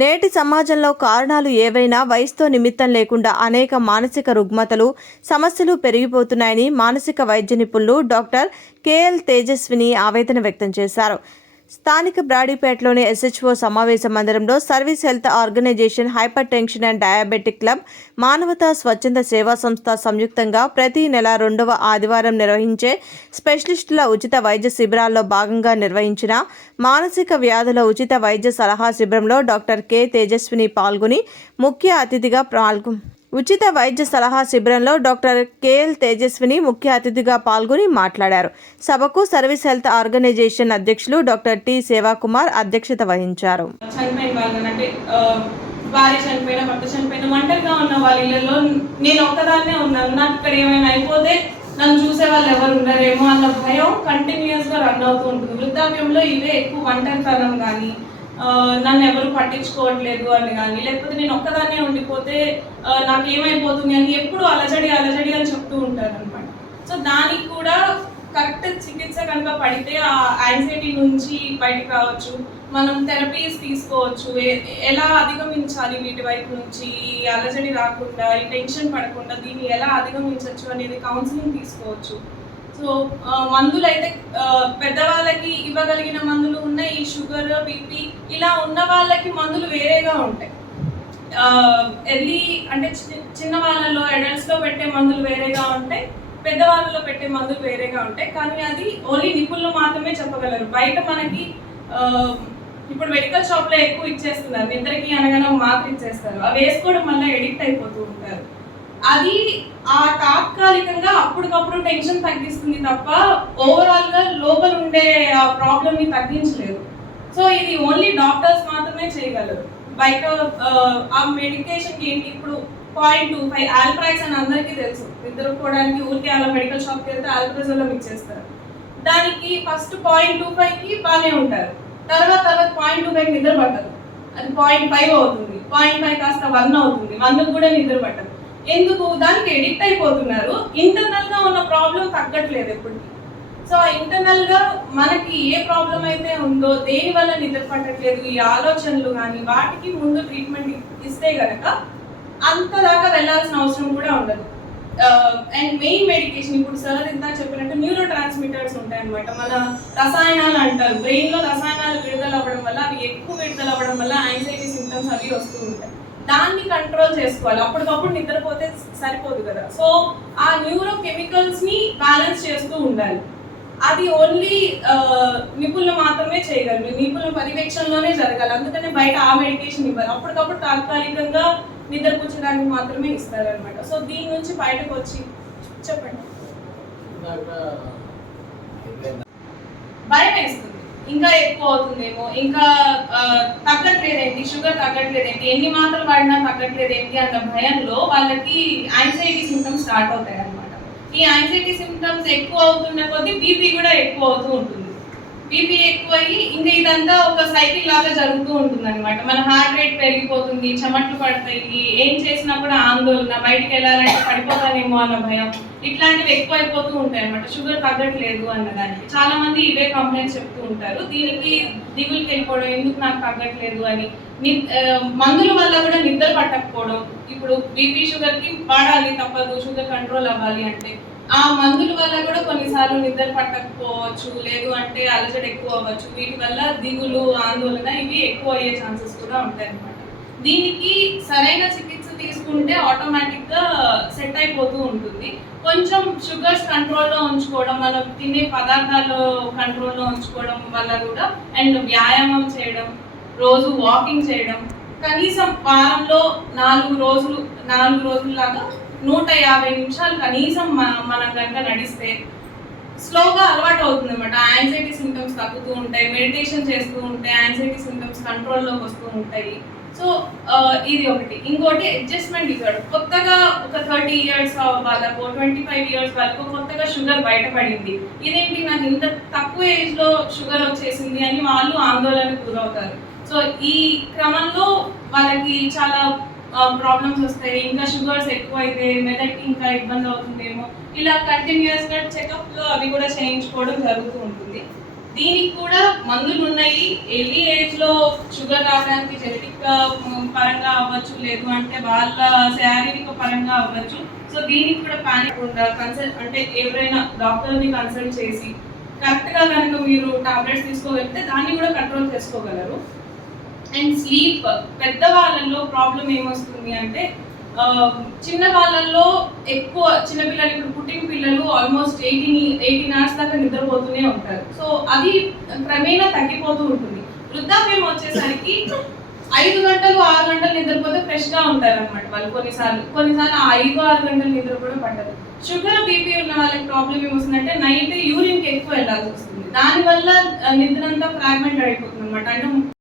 నేటి సమాజంలో కారణాలు ఏవైనా వయసుతో నిమిత్తం లేకుండా అనేక మానసిక రుగ్మతలు సమస్యలు పెరిగిపోతున్నాయని మానసిక వైద్య నిపుణులు డాక్టర్ కేఎల్ తేజస్విని ఆవేదన వ్యక్తం చేశారు. స్థానిక బ్రాడీపేటలోని ఎస్హెచ్ఓ సమావేశ మందిరంలో service health organisation hypertension and diabetic club మానవతా స్వచ్ఛంద సేవా సంస్థ సంయుక్తంగా ప్రతి నెల రెండవ ఆదివారం నిర్వహించే స్పెషలిస్టుల ఉచిత వైద్య శిబిరాల్లో భాగంగా నిర్వహించిన మానసిక వ్యాధుల ఉచిత వైద్య సలహా శిబిరంలో డాక్టర్ కె తేజస్విని పాల్గొని ముఖ్య అతిథిగా పాల్గొ ఉచిత వైద్య సలహా శిబిరంలో డాక్టర్ కేఎల్ తేజస్విని ముఖ్య అతిథిగా పాల్గొని మాట్లాడారు. సభకు సర్వీస్ హెల్త్ ఆర్గనైజేషన్ అధ్యక్షులు డాక్టర్ టి. సేవాకుమార్ అధ్యక్షత వహించారు. భార్య చనిపోయిన భర్త చనిపోయిన ఒంటరిగా ఉన్న వాళ్ళ ఇళ్ళలో నేను ఒక్కదాన్నే ఉన్నాను. నాకు ఇక్కడ ఏమైనా అయిపోతే నన్ను చూసే వాళ్ళు ఎవరు ఉన్నారేమో అన్న భయం కంటిన్యూస్గా రన్ అవుతూ ఉంటుంది. వృద్ధాప్యంలో ఇవే ఎక్కువ ఒంటరితనం కానీ నన్ను ఎవరు పట్టించుకోవట్లేదు అని కానీ లేకపోతే నేను ఒక్కదాన్నే ఉండిపోతే నాకు ఏమైపోతుంది అని ఎప్పుడు అలజడి అలజడి అని చెప్తూ ఉంటారు అనమాట సో దానికి కూడా కరెక్ట్ చికిత్స కనుక పడితే ఆ యాంగ్జైటీ నుంచి బయటకు రావచ్చు. మనం థెరపీస్ తీసుకోవచ్చు. ఎలా అధిగమించాలి వీటి వైపు నుంచి? అలజడి రాకుండా ఈ టెన్షన్ పడకుండా దీన్ని ఎలా అధిగమించవచ్చు అనేది కౌన్సిలింగ్ తీసుకోవచ్చు. సో uh, మందులు అయితే uh, పెద్దవాళ్ళకి ఇవ్వగలిగిన మందులు ఉన్నాయి. ఈ షుగర్ బీపీ ఇలా ఉన్న వాళ్ళకి మందులు వేరేగా ఉంటాయి. Uh, ఎర్లీ అంటే చి- చిన్న వాళ్ళలో అడల్ట్స్లో పెట్టే మందులు వేరేగా ఉంటాయి. పెద్దవాళ్ళలో పెట్టే మందులు వేరేగా ఉంటాయి. కానీ అది ఓన్లీ నిపుణులు మాత్రమే చెప్పగలరు. బయట మనకి ఇప్పుడు మెడికల్ షాప్లో ఎక్కువ ఇచ్చేస్తున్నారు. నిద్రకి అనగానే ఒక మాత్ర ఇచ్చేస్తారు. అవి వేసుకోవడం వల్ల ఎడిక్ట్ అయిపోతూ ఉంటారు. అది ఆ తాత్కాలికంగా అప్పటికప్పుడు టెన్షన్ తగ్గిస్తుంది తప్ప ఓవరాల్గా లోపల ఉండే ఆ ప్రాబ్లమ్ని తగ్గించలేదు. సో ఇది ఓన్లీ డాక్టర్స్ మాత్రమే చేయగలరు. బయట ఆ, మెడికేషన్ ఏంటి? ఇప్పుడు పాయింట్ టూ ఫైవ్ ఆల్ప్రాక్స్ అని అందరికీ తెలుసు. నిద్రపోవడానికి ఊరికే అలా మెడికల్ షాప్కి వెళ్తే ఆల్ప్రజోలం ఇచ్చేస్తారు. దానికి ఫస్ట్ పాయింట్ టూ ఫైవ్కి బాగానే ఉంటారు. తర్వాత తర్వాత పాయింట్ టూ ఫైవ్ నిద్ర పట్టదు అది పాయింట్ ఫైవ్ అవుతుంది. పాయింట్ ఫైవ్ కాస్త వన్ అవుతుంది. వన్ కూడా నిద్ర పట్టదు ఎందుకు దానికి ఎడిక్ట్ అయిపోతున్నారు? ఇంటర్నల్గా ఉన్న ప్రాబ్లం తగ్గట్లేదు ఎప్పుడు సో ఇంటర్నల్గా మనకి ఏ ప్రాబ్లం అయితే ఉందో దేని వల్ల నిద్ర పట్టట్లేదు ఈ ఆలోచనలు కానీ వాటికి ముందు ట్రీట్మెంట్ ఇస్తే గనక అంత దాకా వెళ్ళాల్సిన అవసరం కూడా ఉండదు. అండ్ మెయిన్ మెడికేషన్ ఇప్పుడు సార్ ఇంత చెప్పినట్టు న్యూరో ట్రాన్స్మిటర్స్ ఉంటాయి అనమాట మన రసాయనాలు అంటారు. బ్రెయిన్లో రసాయనాలు విడుదల అవ్వడం వల్ల అవి ఎక్కువ విడుదల అవ్వడం వల్ల యాంగ్జైటీ సిమ్టమ్స్ అవి వస్తూ ఉంటాయి. దాన్ని కంట్రోల్ చేసుకోవాలి. అప్పటికప్పుడు నిద్రపోతే సరిపోదు కదా. సో ఆ న్యూరో కెమికల్స్ని బ్యాలెన్స్ చేస్తూ ఉండాలి. అది ఓన్లీ నిపుణులు మాత్రమే చేయగలరు. నిపుణుల పర్యవేక్షణలోనే జరగాలి. అందుకనే బయట ఆ మెడికేషన్ ఇవ్వాలి అప్పటికప్పుడు తాత్కాలికంగా నిద్రపుచ్చడానికి మాత్రమే ఇస్తారనమాట సో దీని నుంచి బయటకు వచ్చి చెప్పండి. భయం వేస్తుంది ఇంకా ఎక్కువ అవుతుందేమో ఇంకా తగ్గట్లేదేంటి షుగర్ తగ్గట్లేదేంటి ఎన్ని మాత్రలు వాడినా తగ్గట్లేదేంటి అన్న భయంలో వాళ్ళకి యాంగ్జైటీ సిమ్టమ్స్ స్టార్ట్ అవుతాయి అనమాట ఈ యాంగ్జైటీ సిమ్టమ్స్ ఎక్కువ అవుతున్న కొద్దీ బీపీ కూడా ఎక్కువ అవుతూ ఉంటుంది. బీపీ ఎక్కువయ్యి ఇంకా ఇదంతా ఒక సైకిల్ లాగా జరుగుతూ ఉంటుంది అనమాట మన హార్ట్ రేట్ పెరిగిపోతుంది చెమట్లు పడతాయి ఏం చేసినా కూడా ఆందోళన బయటికి వెళ్ళాలంటే పడిపోతానేమో అన్న భయం. ఇట్లాంటివి ఎక్కువ అయిపోతూ ఉంటాయి అనమాట షుగర్ తగ్గట్లేదు అన్నదానికి చాలా మంది ఇవే కంప్లైంట్స్ చెప్తూ ఉంటారు. దీనికి దిగులుకి వెళ్ళిపోవడం ఎందుకు నాకు తగ్గట్లేదు అని. మందుల వల్ల కూడా నిద్ర పట్టకపోవడం. ఇప్పుడు బీపీ షుగర్కి వాడాలి తప్పదు షుగర్ కంట్రోల్ అవ్వాలి అంటే. ఆ మందుల వల్ల కూడా కొన్నిసార్లు నిద్ర పట్టకపోవచ్చు లేదు అంటే అలజడి ఎక్కువ అవ్వచ్చు. వీటి వల్ల దిగులు ఆందోళన ఇవి ఎక్కువ అయ్యే ఛాన్సెస్ కూడా ఉంటాయి అన్నమాట. దీనికి సరైన చికిత్స తీసుకుంటే ఆటోమేటిక్గా సెట్ అయిపోతూ ఉంటుంది. కొంచెం షుగర్స్ కంట్రోల్లో ఉంచుకోవడం మనం తినే పదార్థాలు కంట్రోల్లో ఉంచుకోవడం వల్ల కూడా అండ్ వ్యాయామం చేయడం రోజు వాకింగ్ చేయడం కనీసం వారంలో నాలుగు రోజులు నాలుగు రోజుల్లాగా నూట యాభై నిమిషాలు కనీసం మనం కనుక నడిస్తే స్లోగా అలవాటు అవుతుంది అనమాట యాంగ్జైటీ సిమ్టమ్స్ తగ్గుతూ ఉంటాయి మెడిటేషన్ చేస్తూ ఉంటే యాంగ్జైటీ సిమ్టమ్స్ కంట్రోల్లోకి వస్తూ ఉంటాయి. సో ఇది ఒకటి. ఇంకోటి అడ్జస్ట్మెంట్ ఇవ్వడం కొత్తగా ఒక థర్టీ ఇయర్స్ వాళ్ళకు ట్వంటీ ఫైవ్ ఇయర్స్ వాళ్ళకు కొత్తగా షుగర్ బయటపడింది. ఇదేంటి? నాకు ఇంత తక్కువ ఏజ్లో షుగర్ వచ్చేసింది అని వాళ్ళు ఆందోళనకు గురవుతారు. సో ఈ క్రమంలో వాళ్ళకి చాలా ప్రాబ్లమ్స్ వస్తాయి ఇంకా షుగర్స్ ఎక్కువ అయితే మెదడుకి ఇంకా ఇబ్బంది అవుతుందేమో. ఇలా కంటిన్యూస్గా చెకప్లో అవి కూడా చేయించుకోవడం జరుగుతూ ఉంటుంది. దీనికి కూడా మందులు ఉన్నాయి. ఎర్లీ ఏజ్లో షుగర్ రావడానికి జెనెటిక్ పరంగా అవ్వచ్చు లేదు అంటే వాళ్ళ శారీరక పరంగా అవ్వచ్చు. సో దీనికి కూడా పానిక్ ఉండ కన్సల్ట్ అంటే ఎవరైనా డాక్టర్ని కన్సల్ట్ చేసి కరెక్ట్గా కనుక మీరు టాబ్లెట్స్ తీసుకోగలిగితే దాన్ని కూడా కంట్రోల్ చేసుకోగలరు. అండ్ స్లీప్ పెద్ద వాళ్ళల్లో ప్రాబ్లం ఏమొస్తుంది అంటే um, చిన్న వాళ్ళల్లో ఎక్కువ చిన్న పిల్లలు ఇప్పుడు పుట్టిన పిల్లలు ఆల్మోస్ట్ ఎయిటీన్ ఎయిటీన్ అవర్స్ దాకా నిద్రపోతూనే ఉంటారు. సో అది క్రమేణా తగ్గిపోతూ ఉంటుంది. వృద్ధాప్యం వచ్చేసరికి ఐదు గంటలు ఆరు గంటలు నిద్రపోతే ఫ్రెష్గా ఉంటారు అనమాట వాళ్ళు. కొన్నిసార్లు కొన్నిసార్లు ఆ ఐదు ఆరు గంటలు నిద్ర కూడా పడ్డదు షుగర్ బీపీ ఉన్న వాళ్ళకి ప్రాబ్లం ఏమొస్తుందంటే నైట్ యూరిన్కి ఎక్కువ వెళ్ళాల్సి వస్తుంది. దానివల్ల నిద్ర అంతా ఫ్రాగ్మెంట్ అయిపోతుంది అనమాట అంటే